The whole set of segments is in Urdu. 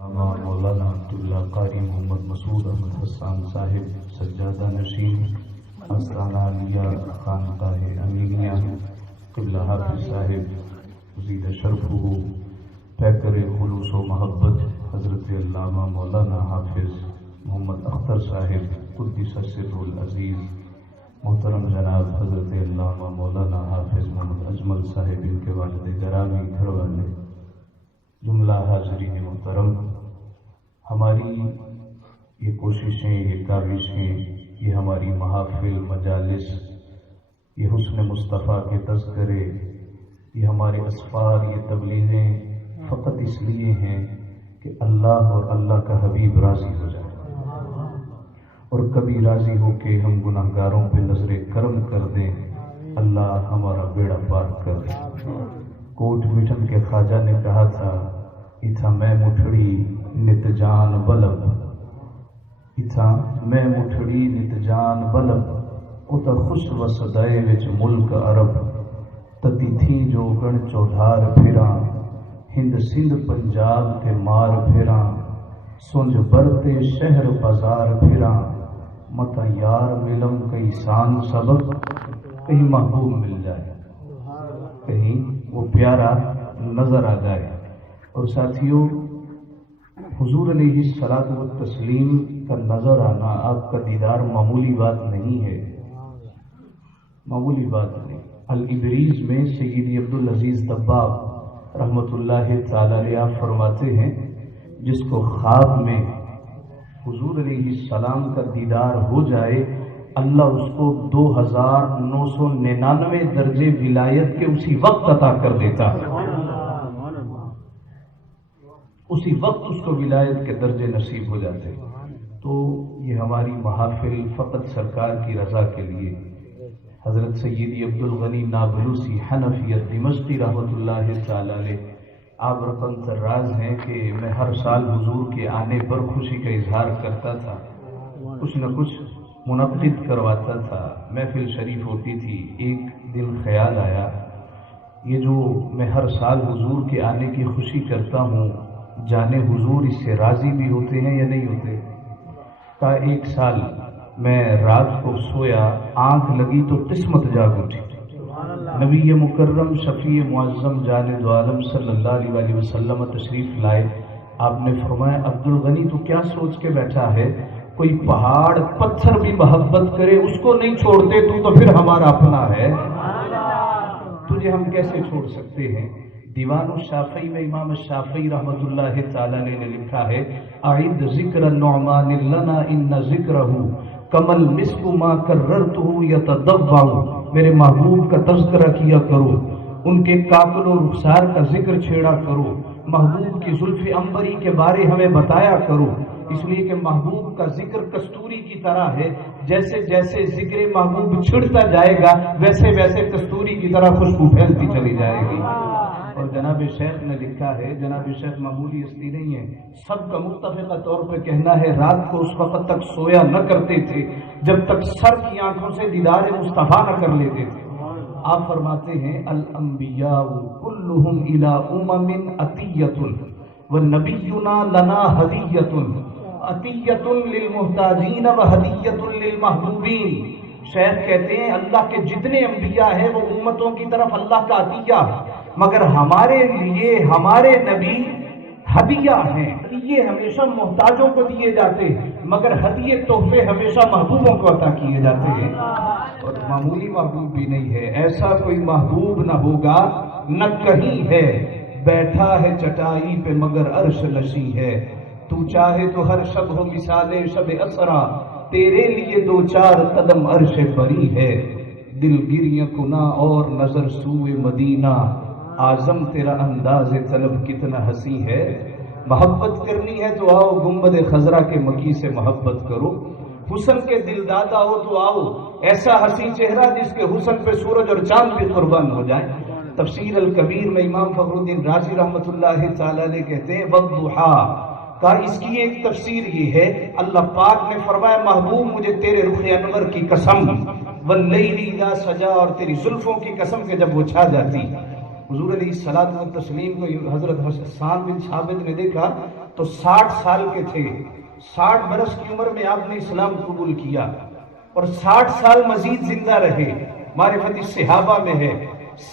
مولانا عبداللہ قاری محمد مسعود احمد حسان صاحب سجادہ نشین آستانہ عالیہ خانقاہ امینیہ قبلہ حافظ صاحب زید شرفہ پیکر خلوص و محبت حضرت علامہ مولانا حافظ محمد اختر صاحب قدس سرہ العزیز، محترم جناب حضرت علامہ مولانا حافظ محمد اجمل صاحب، ان کے والد گرامی، گھر والے، جملہ حاضرین محترم، ہماری یہ کوششیں، یہ کاوشیں، یہ ہماری محافل، مجالس، یہ حسن مصطفیٰ کے تذکرے، یہ ہمارے اسفار، یہ تبلیغیں فقط اس لیے ہیں کہ اللہ اور اللہ کا حبیب راضی ہو جائے، اور کبھی راضی ہو کے ہم گناہ گاروں پہ نظر کرم کر دیں، اللہ ہمارا بیڑا پار کر دے۔ کوٹ مٹن کے خواجہ نے کہا تھا، اتھا میں مٹھڑی نت جان بلب، اتھا میں مٹھڑی نت جان بلب، اتا خوش وسدائے وچ ملک عرب، تتی تھی جو گن چودھار پھراں، ہند سندھ پنجاب تے مار پھراں، سنج برتے شہر بازار پھراں، متا یار ملم کئی سان سبب، کہیں محبوب مل جائے، کہیں وہ پیارا نظر آ جائے۔ اور ساتھیوں، حضور علیہ الصلوۃ والتسلیم کا نظر آنا، آپ کا دیدار معمولی بات نہیں ہے، معمولی بات نہیں۔ الابریز میں سیدی عبدالعزیز دباغ رحمۃ اللہ تعالی علیہ فرماتے ہیں، جس کو خواب میں حضور علیہ السلام کا دیدار ہو جائے، اللہ اس کو 2999 درجے ولایت کے اسی وقت عطا کر دیتا ہے، اسی وقت اس کو ولایت کے درجے نصیب ہو جاتے۔ تو یہ ہماری محافل فقط سرکار کی رضا کے لیے۔ حضرت سیدی عبدالغنی نابلوسی حنفیت دمشقی رحمۃ اللہ تعالی علیہ، آپ رقم سراز ہیں کہ میں ہر سال حضور کے آنے پر خوشی کا اظہار کرتا تھا، کچھ نہ کچھ منعقد کرواتا تھا، محفل شریف ہوتی تھی۔ ایک دن خیال آیا، یہ جو میں ہر سال حضور کے آنے کی خوشی کرتا ہوں، جانے حضور اس سے راضی بھی ہوتے ہیں یا نہیں ہوتے؟ کا ایک سال میں رات کو سویا، آنکھ لگی تو قسمت جاگ اٹھی۔ نبی مکرم شفیع معظم جان دو عالم صلی اللہ علیہ وسلم تشریف لائے۔ آپ نے فرمایا، عبدالغنی تو کیا سوچ کے بیٹھا ہے، کوئی پہاڑ پتھر بھی محبت کرے اس کو نہیں چھوڑتے، تو پھر ہمارا اپنا ہے، تجھے ہم کیسے چھوڑ سکتے ہیں؟ دیوان الشافعی میں امام شافعی رحمۃ اللہ تعالی نے لکھا ہے، اعد ذکر النعمان لنا ان ذکرہ کمل مسک ما کررتہ یتضوع، میرے محبوب کا تذکرہ کیا کرو، ان کے کاکل و رخسار کا ذکر چھیڑا کرو، محبوب کی زلف عنبری کے بارے ہمیں بتایا کرو، اس لیے کہ محبوب کا ذکر کستوری کی طرح ہے، جیسے جیسے ذکر محبوب چھڑتا جائے گا ویسے ویسے کستوری کی طرح خوشبو پھیلتی چلی جائے گی۔ اور جناب شیخ نے لکھا ہے، جناب شیخ معمولی ہستی نہیں ہے، سب کا متفقہ طور پہ کہنا ہے، رات کو اس وقت تک سویا نہ کرتے تھے جب تک سر کی آنکھوں سے دیدار مصطفیٰ نہ کر لیتے تھے۔ آپ فرماتے ہیں، الانبیاء کلہم الی امم عطیۃ ونبینا لنا ہدیۃ، عطیۃ للمحتاجین وہدیۃ للمحبوبین۔ شیخ کہتے ہیں، اللہ کے جتنے انبیاء ہیں وہ امتوں کی طرف اللہ کا عطیہ ہے، مگر ہمارے لیے ہمارے نبی ہدیہ ہیں، یہ ہمیشہ محتاجوں کو دیے جاتے ہیں، مگر ہدیے تحفے ہمیشہ محبوبوں کو عطا کیے جاتے ہیں۔ اور معمولی محبوب بھی نہیں ہے، ایسا کوئی محبوب نہ ہوگا، نہ کہیں ہے، بیٹھا ہے چٹائی پہ مگر عرش نشیں ہے، تو چاہے تو ہر شب ہو مثال شب اسرا، تیرے لیے دو چار قدم عرش بری ہے، دل گریہ کنا اور نظر سوئے مدینہ، اعظم تیرا انداز طلب کتنا حسین ہے۔ محبت کرنی ہے تو آؤ، گنبد خضرا کے مکی سے محبت کرو، حسن کے دل دادا ہو تو آؤ، ایسا حسین چہرہ جس کے حسن پہ سورج اور چاند بھی قربان ہو جائیں۔ تفسیر الکبیر میں امام فخر الدین رازی رحمۃ اللہ تعالی علیہ کہتے ہیں، والضحیٰ کا اس کی ایک تفسیر یہ ہے، اللہ پاک نے فرمایا، محبوب مجھے تیرے رخ انور کی قسم، واللیل اذا سجا، اور تیری زلفوں کی قسم کہ جب وہ چھا جاتی۔ حضور علیہ الصلوۃ والتسلیم کو حضرت حسان بن ثابت نے دیکھا تو 60 سال کے تھے، 60 برس کی عمر میں آپ نے اسلام قبول کیا اور 60 سال مزید زندہ رہے۔ معرفت صحابہ میں ہے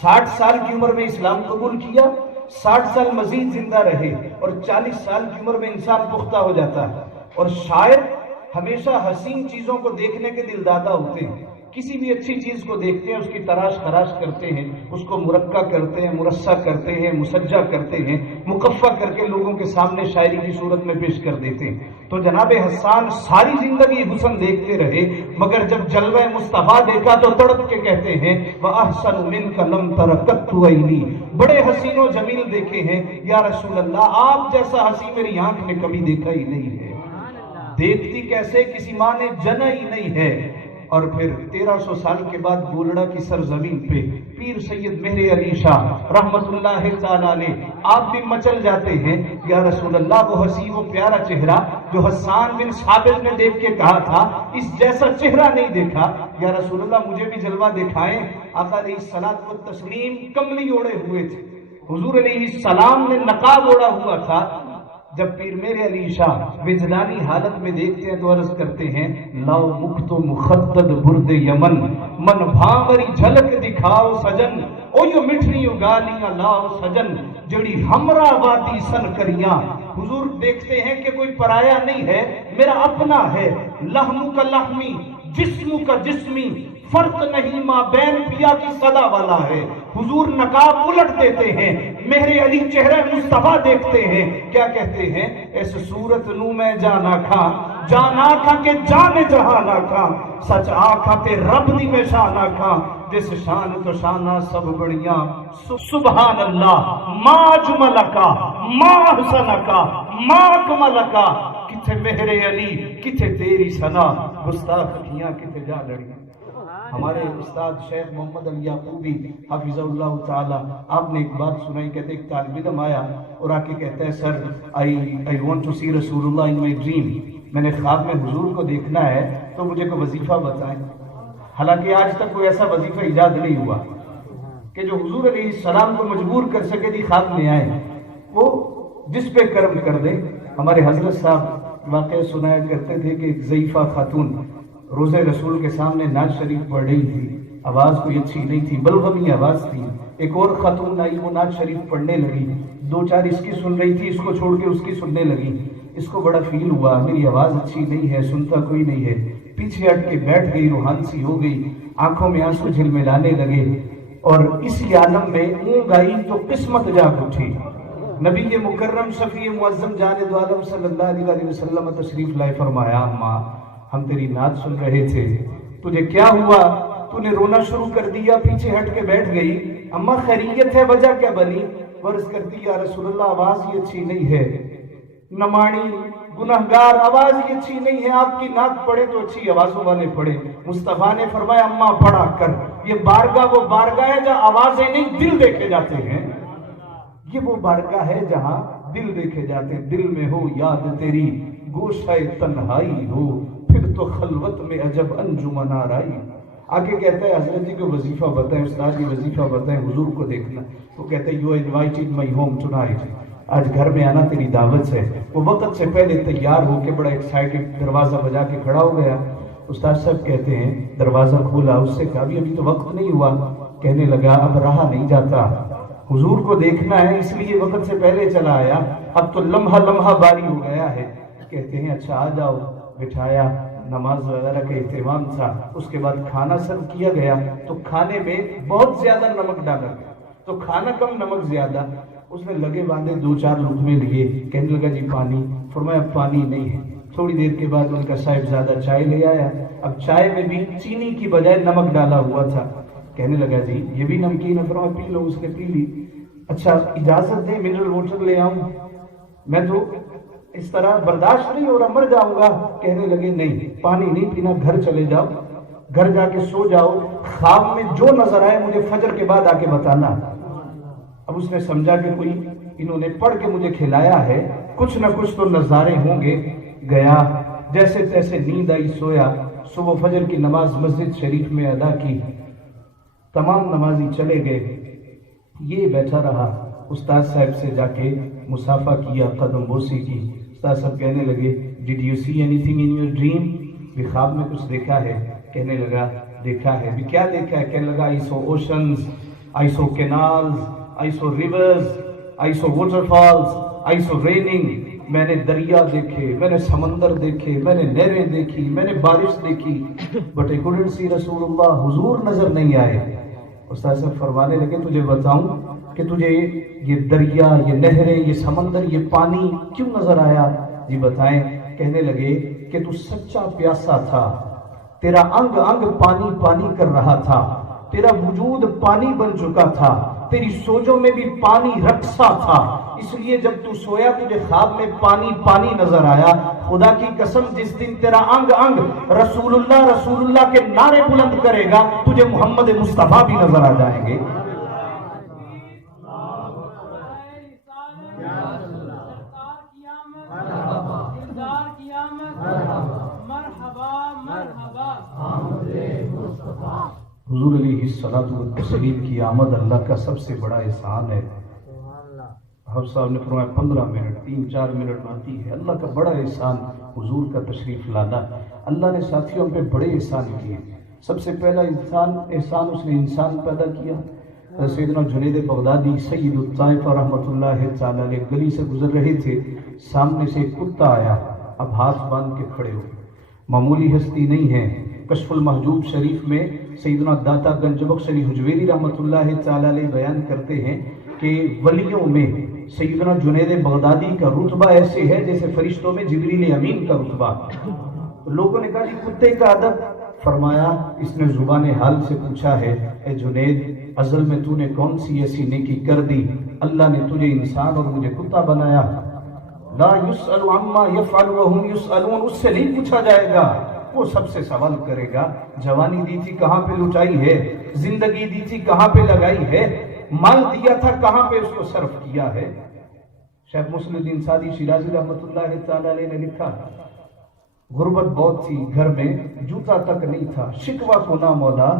60 سال کی عمر میں اسلام قبول کیا، 60 سال مزید زندہ رہے اور 40 سال کی عمر میں انسان پختہ ہو جاتا ہے۔ اور شاعر ہمیشہ حسین چیزوں کو دیکھنے کے دل دادا ہوتے ہیں، کسی بھی اچھی چیز کو دیکھتے ہیں، اس کی تراش خراش کرتے ہیں، اس کو مرقع کرتے ہیں، مرصع کرتے ہیں، مسجع کرتے ہیں، مقفع کر کے لوگوں کے سامنے شاعری کی صورت میں پیش کر دیتے ہیں۔ تو جناب حسان ساری زندگی حسن دیکھتے رہے، مگر جب جلوہ مصطفیٰ دیکھا تو تڑپ کے کہتے ہیں وَأَحْسَنُ مِنْكَ لَمْ تَرَ قَطُّ عَيْنِي، بڑے حسین و جمیل دیکھے ہیں یا رسول اللہ، آپ جیسا حسین میری آنکھ نے کبھی دیکھا ہی نہیں ہے۔ دیکھتی کیسے، کسی ماں نے جنا ہی نہیں ہے۔ اور پھر 1300 سال کے بعد گولڑا کی سرزمین پہ پیر سید مہر علی شاہ رحمت اللہ تعالیٰ علیہ آپ بھی مچل جاتے ہیں یا رسول اللہ، وہ حسین و پیارا چہرہ جو حسان بن ثابت نے دیکھ کے کہا تھا اس جیسا چہرہ نہیں دیکھا، یا رسول اللہ مجھے بھی جلوہ دکھائیں۔ آقا علیہ الصلوۃ والتسلیم کملی اوڑے ہوئے تھے، حضور علیہ السلام نے نقاب اوڑا ہوا تھا۔ جب پیر میرے علی شاہ وجدانی حالت میں دیکھتے ہیں تو عرض کرتے ہیں لاؤ مکھ تو مخدد برد یمن، من بھامری جھلک دکھاؤ سجن، او یو مٹھڑی گالیاں لاؤ سجن، جڑی ہمرا وادی سن کریاں۔ حضور دیکھتے ہیں کہ کوئی پرایا نہیں ہے، میرا اپنا ہے، لحم کا لحمی جسم کا جسمی، فرق نہیں ماں بین پیا کی صدا والا ہے۔ حضور نقاب الٹ دیتے ہیں، مہر علی چہرہ مصطفیٰ دیکھتے ہیں، کیا کہتے ہیں اس صورت نو میں جانا کھا، جانا کھا کے جانے جہانا کھا، سچ آکھا تے رب دی میں شانہ کھا، جس شان تو شانہ سب بڑیاں، سبحان اللہ ما اجملکا ما احسنکا ما اکملکا، کتھے مہر علی کتھے تیری ثنا، گستاخ کیاں کتھے جا لڑی۔ ہمارے استاد شیخ محمد علی یعقوبی حافظ اللہ تعالی، آپ نے ایک بات سنائی، کہتے ایک طالب علم آیا اور آ کے کہتا ہے سر I want to see رسول اللہ in my dream، میں نے خواب میں حضور کو دیکھنا ہے تو مجھے کوئی وظیفہ بتائیں۔ حالانکہ آج تک کوئی ایسا وظیفہ ایجاد نہیں ہوا کہ جو حضور علیہ السلام کو مجبور کر سکے کہ خواب میں آئے، وہ جس پہ کرم کر دے۔ ہمارے حضرت صاحب واقعہ سنایا کرتے تھے کہ ایک ضعیفہ خاتون روزے رسول کے سامنے نعت شریف پڑھ رہی تھی، آواز کوئی اچھی نہیں تھی، بلغمی آواز تھی۔ ایک اور خاتون آئی، وہ نعت شریف پڑھنے لگی، دو چار اس کی سن رہی تھی، اس کو چھوڑ کے اس کی سننے لگی۔ اس کو بڑا فیل ہوا میری آواز اچھی نہیں ہے، سنتا کوئی نہیں ہے، پیچھے ہٹ کے بیٹھ گئی، روحان سی ہو گئی، آنکھوں میں آنسو جھلملانے لگے اور اسی عالم میں اونگ آئی تو قسمت جاگ اٹھی۔ نبی مکرم شفیع معظم جان دو عالم صلی اللہ علیہ وسلم تشریف لائے، فرمایا اماں ہم تیری نعت سن رہے تھے، تجھے کیا ہوا؟ تو نے رونا شروع کر دیا، پیچھے ہٹ کے بیٹھ گئی۔ اماں خیریت ہے، وجہ کیا بنی؟ ورز کرتی یا رسول اللہ آواز ہی اچھی نہیں ہے، نمانی گناہگار آواز ہی اچھی نہیں ہے، آپ کی نعت پڑھے تو اچھی آوازوں والے پڑھے۔ مصطفیٰ نے فرمایا اماں پڑھا کر، یہ بارگاہ وہ بارگاہ ہے جہاں آوازیں نہیں دل دیکھے جاتے ہیں، یہ وہ بارگاہ ہے جہاں دل دیکھے جاتے ہیں۔ دل میں ہو یاد تیری گوشہ تنہائی ہو، پھر تو خلوت میں عجب انجمن آرائی۔ آگے کہتا ہے حضرت جی کو وظیفہ بتائیں، استاد جی وظیفہ بتائیں، حضور کو دیکھنا۔ وہ کہتے ہیں you invited my home tonight, آج گھر میں آنا تیری دعوت ہے۔ وہ وقت سے پہلے تیار ہو کے بڑا ایکسائٹڈ دروازہ بجا کے کھڑا ہو گیا۔ استاد صاحب کہتے ہیں دروازہ کھولا، اس سے کہا ابھی تو وقت نہیں ہوا۔ کہنے لگا اب رہا نہیں جاتا، حضور کو دیکھنا ہے اس لیے وقت سے پہلے چلا آیا، اب تو لمحہ لمحہ باری ہو گیا ہے۔ کہتے ہیں اچھا آ جاؤ، بٹھایا، نماز وغیرہ کا اہتمام تھا، اس کے بعد کھانا سرو کیا گیا تو کھانے میں بہت زیادہ نمک ڈالا گیا، تو کھانا کم نمک زیادہ۔ اس نے لگے باندھے دو چار لقمے لیے، کہنے لگا جی پانی، فرمایا پانی نہیں ہے۔ تھوڑی دیر کے بعد ان کا صاحبزادہ چائے لے آیا، اب چائے میں بھی چینی کی بجائے نمک ڈالا ہوا تھا۔ کہنے لگا جی یہ بھی نمکین ہے، فرمایا پی لو، اس نے پی لی۔ اچھا اجازت دیں منرل واٹر لے آؤں، میں تو اس طرح برداشت نہیں ہو رہا، مر جاؤں گا۔ کہنے لگے نہیں پانی نہیں پینا، گھر چلے جاؤ، گھر جا کے سو جاؤ، خواب میں جو نظر آئے مجھے فجر کے بعد آ کے بتانا۔ اب اس نے سمجھا کہ کوئی انہوں نے پڑھ کے مجھے کھلایا ہے، کچھ نہ کچھ تو نظارے ہوں گے۔ گیا، جیسے تیسے نیند آئی، سویا۔ صبح فجر کی نماز مسجد شریف میں ادا کی، تمام نمازی چلے گئے، یہ بیٹھا رہا، استاد صاحب سے جا کے مصافحہ کیا، قدم بوسی کی۔ استاد صاحب کہنے لگے did you see any thing in your dream? بھی خواب میں کچھ دیکھا ہے؟ کہنے لگا دیکھا ہے۔ بھی کیا دیکھا ہے؟ کہنے لگا آئی سو اوشنز، آئی سو کینالز، آئی سو ریورز، آئی سو واٹر فالز، آئی سو ریننگ۔ میں نے دریا دیکھے، میں نے سمندر دیکھے، میں نے نہریں دیکھی، میں نے بارش دیکھی، بٹ I couldn't see رسول اللہ، حضور نظر نہیں آئے۔ استاد صاحب فرمانے لگے تجھے بتاؤں کہ تجھے یہ دریا، یہ نہریں، یہ سمندر، یہ پانی کیوں نظر آیا؟ جی بتائیں۔ کہنے لگے کہ تو سچا پیاسا تھا، تیرا انگ انگ پانی پانی کر رہا تھا، تیرا وجود پانی بن چکا تھا، تیری سوجوں میں بھی پانی رقصا تھا، اس لیے جب تو سویا تجھے خواب میں پانی پانی نظر آیا۔ خدا کی قسم جس دن تیرا انگ انگ رسول اللہ کے نعرے بلند کرے گا، تجھے محمد مصطفیٰ بھی نظر آ جائیں گے۔ حضور علیہ الصلوۃ والتسلیم کی آمد اللہ کا سب سے بڑا احسان ہے۔ حافظ صاحب نے فرمایا 15 منٹ 3-4 منٹ آتی ہے، اللہ کا بڑا احسان حضور کا تشریف لانا۔ اللہ نے ساتھیوں پہ بڑے احسان کیے۔ سب سے پہلا احسان اس نے انسان پیدا کیا۔ سیدنا جنید بغدادی سید الطائف رحمۃ اللہ تعالی علیہ گلی سے گزر رہے تھے، سامنے سے ایک کتا آیا، اب ہاتھ باندھ کے کھڑے ہو، معمولی ہستی نہیں ہے۔ کشف المحجوب شریف میں سیدنا داتا گنج بخش علی حجویری رحمۃ اللہ تعالی علیہ بیان کرتے ہیں کہ ولیوں میں سیدنا جنید بغدادی کا رتبہ ایسے ہے جیسے فرشتوں میں جبریل امین کا رتبہ۔ لوگوں نے کہا جی کتے کا ادب، فرمایا اس نے زبان حال سے پوچھا ہے، اے جنید ازل میں تو نے کون سی ایسی نیکی کر دی، اللہ نے تجھے انسان اور مجھے کتا بنایا؟ لا یسأل عما یفعل وهم یسألون، اس سے نہیں پوچھا جائے گا، وہ سب سے سوال کرے گا۔ جوانی دی تھی کہاں پہ لٹائی ہے، زندگی دی تھی کہاں پہ لگائی ہے، مال دیا تھا کہاں پہ اس کو صرف کیا ہے۔ شیخ مسلم الدین سعدی شیرازی رحمۃ اللہ تعالی علیہ نے لکھا غربت بہت تھی، گھر میں جوتا تک نہیں تھا، شکوہ کو نہ مولا،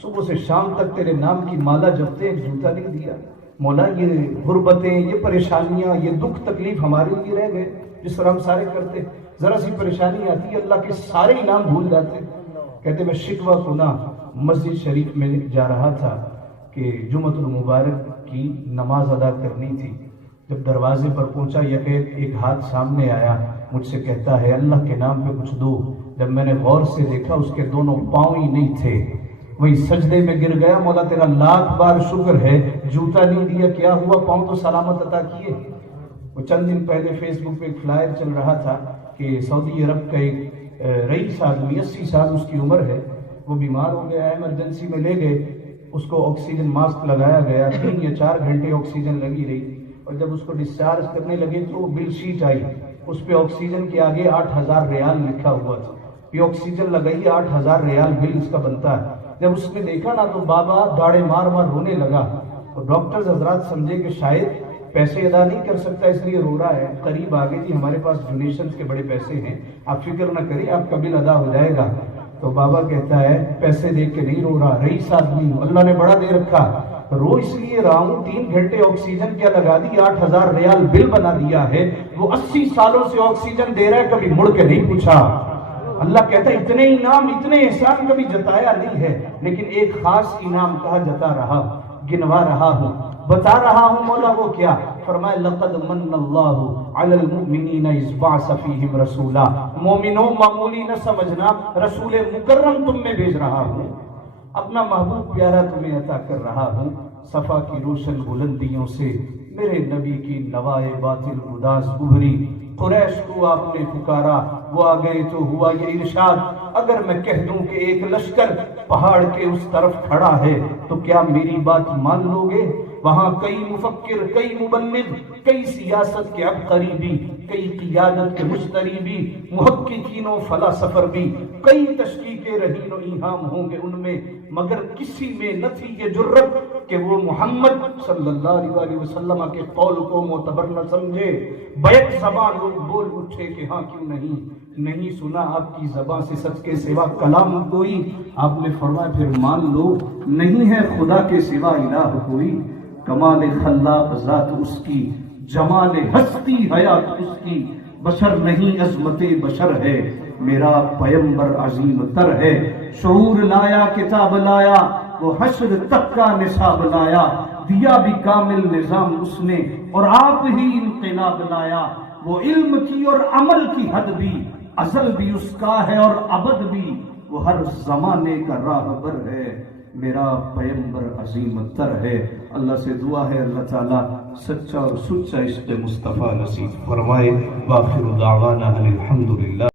صبح سے شام تک تیرے نام کی مالا جپتے ایک جوتا نہیں دیا۔ مولا یہ غربتیں، یہ پریشانیاں، یہ دکھ تکلیف ہمارے لیے رہ گئے جس طرح ہم سارے کرتے، ذرا سی پریشانی آتی ہے اللہ کے سارے انعام بھول جاتے۔ کہتے میں شکوہ سنا، مسجد شریف میں جا رہا تھا کہ جمعۃ المبارک کی نماز ادا کرنی تھی، جب دروازے پر پہنچا ایک ہاتھ سامنے آیا، مجھ سے کہتا ہے اللہ کے نام پہ کچھ دو۔ جب میں نے غور سے دیکھا اس کے دونوں پاؤں ہی نہیں تھے، وہی سجدے میں گر گیا، مولا تیرا لاکھ بار شکر ہے، جوتا نہیں دیا کیا ہوا، پاؤں تو سلامت عطا کیے۔ وہ چند دن پہلے فیس بک پہ ایک فلائر چل رہا تھا کہ سعودی عرب کا ایک رئیس آدمی 80 سال اس کی عمر ہے، وہ بیمار ہو گیا، ایمرجنسی میں لے گئے، اس کو آکسیجن ماسک لگایا گیا، 3 یا 4 گھنٹے آکسیجن لگی رہی، اور جب اس کو ڈسچارج کرنے لگے تو بل شیٹ آئی، اس پہ آکسیجن کے آگے 8000 ریال لکھا ہوا تھا، یہ آکسیجن لگائی 8000 ریال بل اس کا بنتا ہے۔ جب اس نے دیکھا نا تو بابا داڑے مار مار رونے لگا، اور ڈاکٹرز حضرات سمجھے کہ شاید پیسے ادا نہیں کر سکتا اس لیے رو رہا ہے، قریب آگے جی ہمارے پاس ڈونیشنز کے بڑے پیسے ہیں، آپ فکر نہ کریں آپ کا بل ادا ہو جائے گا۔ تو بابا کہتا ہے پیسے دیکھ کے نہیں رو رہا، رئیس آدمی اللہ نے بڑا دے رکھا، رو اس لیے رہا ہوں، 3 گھنٹے آکسیجن کیا لگا دی، 8000 ریال بل بنا دیا ہے، وہ 80 سالوں سے آکسیجن دے رہا ہے، کبھی مڑ کے نہیں پوچھا۔ اللہ کہتا ہے اتنے انعام اتنے احسان کبھی جتایا نہیں ہے، لیکن ایک خاص انعام کہا جتا رہا، گنوا رہا ہوں، بتا رہا ہوں مولا وہ کیا۔ فرمایا لقد من اللہ علی المؤمنین اذ بعث فیہم رسولا، مومنوں معمولی نہ سمجھنا، رسول مکرم تم میں بھیج رہا ہوں، اپنا محبوب پیارا تمہیں عطا کر رہا ہوں، صفا کی روشن بلندیوں سے میرے نبی کی نوائے باطل اداس ابھری، قریش کو آپ نے پکارا، وہ آ گئے تو ہوا یہ ارشاد، اگر میں کہہ دوں کہ ایک لشکر پہاڑ کے اس طرف کھڑا ہے تو کیا میری بات مان لو گے؟ وہاں کئی مفکر، کئی مبلغ، کئی سیاست کے عبقری بھی، کئی قیادت کے مشتری بھی، محققین و فلاسفر بھی، کئی تشکیک رہین و ایہام ہوں گے ان میں، مگر کسی میں نہ تھی یہ جرت کہ وہ محمد صلی اللہ علیہ وسلم کے قول کو معتبر نہ سمجھے۔ بیک زبان لوگ بول اٹھے کہ ہاں کیوں نہیں سنا آپ کی زبان سے سچ کے سوا کلام کوئی، آپ نے فرمایا پھر مان لو نہیں ہے خدا کے سوا الہ کوئی، کمال خلاق ذات اس کی جمال ہستی حیات اس کی بشر نہیں عظمت بشر ہے، میرا پیمبر عظیم تر ہے، شعور لایا کتاب لایا وہ حشر تک کا نصاب لایا، دیا بھی کامل نظام اس نے اور آپ ہی انقلاب لایا، وہ علم کی اور عمل کی حد بھی ازل بھی اس کا ہے اور ابد بھی وہ ہر زمانے کا راہبر ہے، میرا پیمبر عظیم تر ہے۔ اللہ سے دعا ہے اللہ تعالیٰ سچا اور سچا عشق مصطفیٰ نصیب فرمائے۔ وآخر دعوانا الحمدللہ۔